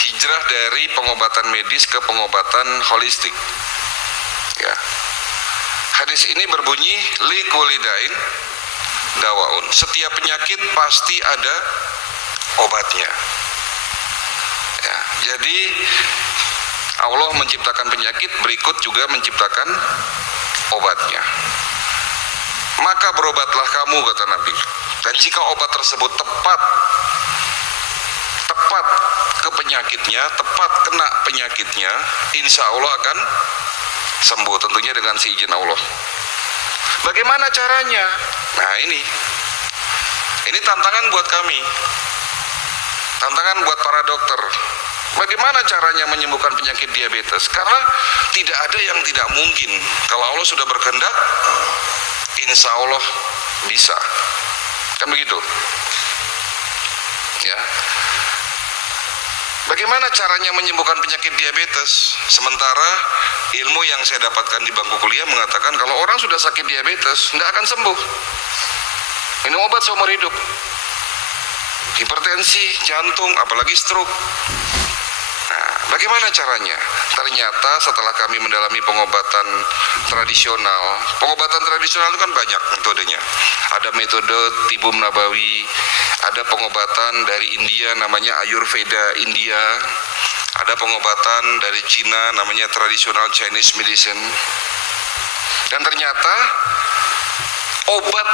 hijrah dari pengobatan medis ke pengobatan holistik. Ya. Hadis ini berbunyi li kulli dain dawaun. Setiap penyakit pasti ada obatnya. Ya, jadi Allah menciptakan penyakit, berikut juga menciptakan obatnya. Maka berobatlah kamu, kata Nabi. Dan jika obat tersebut tepat ke penyakitnya, tepat kena penyakitnya, insya Allah akan sembuh, tentunya dengan seizin Allah. Bagaimana caranya? Nah, ini tantangan buat kami, tantangan buat para dokter. Bagaimana caranya menyembuhkan penyakit diabetes? Karena tidak ada yang tidak mungkin. Kalau Allah sudah berkehendak, insya Allah bisa. Kan begitu? Ya. Bagaimana caranya menyembuhkan penyakit diabetes? Sementara ilmu yang saya dapatkan di bangku kuliah mengatakan kalau orang sudah sakit diabetes, tidak akan sembuh. Minum obat seumur hidup. Hipertensi, jantung, apalagi stroke. Nah, bagaimana caranya? Ternyata setelah kami mendalami pengobatan tradisional itu kan banyak metodenya. Ada metode tibum nabawi, ada pengobatan dari India namanya Ayurveda India, ada pengobatan dari Cina namanya traditional Chinese medicine. Dan ternyata obat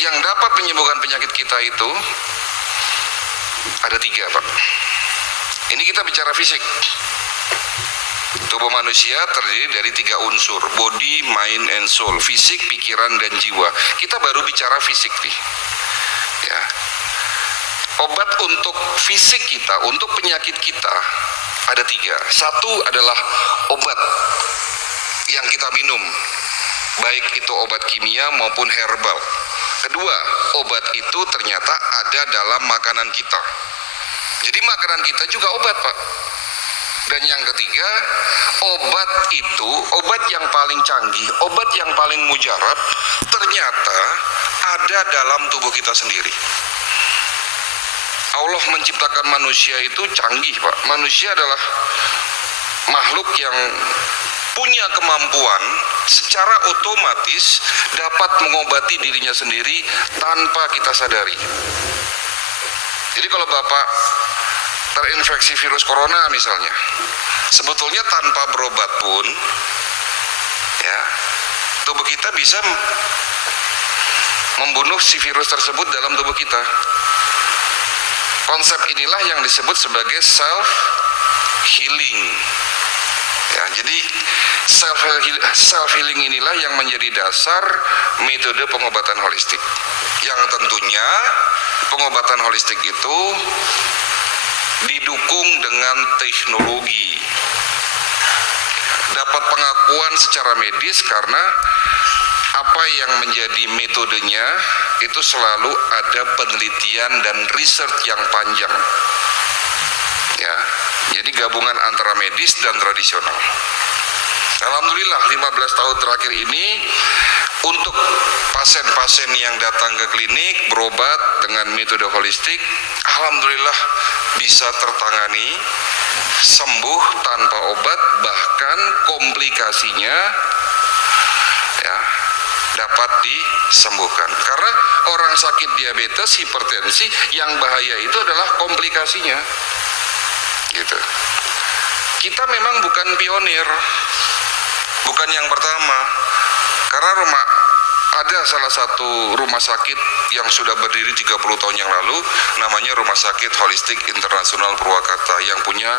yang dapat menyembuhkan penyakit kita itu ada 3, Pak. Ini kita bicara fisik. Tubuh manusia terdiri dari 3 unsur, body, mind, and soul. Fisik, pikiran, dan jiwa. Kita baru bicara fisik nih. Ya. Obat untuk fisik kita, untuk penyakit kita ada 3. Satu adalah obat yang kita minum, baik itu obat kimia maupun herbal. Kedua, obat itu ternyata ada dalam makanan kita. Jadi makanan kita juga obat, Pak. Dan yang ketiga, obat itu, obat yang paling canggih, obat yang paling mujarab, ternyata ada dalam tubuh kita sendiri. Allah menciptakan manusia itu canggih, Pak. Manusia adalah makhluk yang punya kemampuan secara otomatis dapat mengobati dirinya sendiri tanpa kita sadari. Jadi kalau Bapak terinfeksi virus corona misalnya, sebetulnya tanpa berobat pun ya, tubuh kita bisa membunuh si virus tersebut dalam tubuh kita. Konsep inilah yang disebut sebagai self healing. Ya, jadi self healing inilah yang menjadi dasar metode pengobatan holistik. Yang tentunya pengobatan holistik itu didukung dengan teknologi. Dapat pengakuan secara medis karena apa yang menjadi metodenya itu selalu ada penelitian dan riset yang panjang. Ya, jadi gabungan antara medis dan tradisional. Alhamdulillah 15 tahun terakhir ini untuk pasien-pasien yang datang ke klinik berobat dengan metode holistik, alhamdulillah bisa tertangani, sembuh tanpa obat, bahkan komplikasinya ya dapat disembuhkan. Karena orang sakit diabetes, hipertensi, yang bahaya itu adalah komplikasinya. Gitu. Kita memang bukan pionir, bukan yang pertama. Karena ada salah satu rumah sakit yang sudah berdiri 30 tahun yang lalu, namanya Rumah Sakit Holistik Internasional Purwakarta, yang punya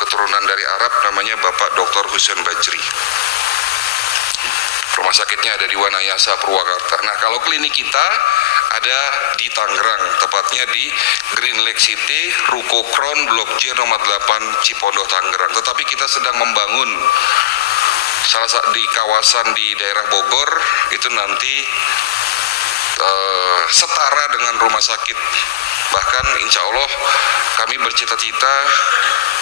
keturunan dari Arab, namanya Bapak Dr. Husain Bajri. Rumah sakitnya ada di Wanayasa, Purwakarta. Nah, kalau klinik kita ada di Tangerang, tepatnya di Green Lake City, Ruko Crown, Blok J nomor 8, Cipondoh, Tangerang. Tetapi kita sedang membangun salah satu di kawasan di daerah Bogor, itu nanti setara dengan rumah sakit. Bahkan insya Allah kami bercita-cita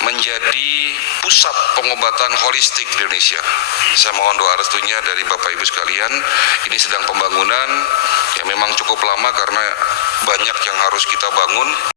menjadi pusat pengobatan holistik di Indonesia. Saya mohon doa restunya dari Bapak Ibu sekalian. Ini sedang pembangunan yang memang cukup lama karena banyak yang harus kita bangun.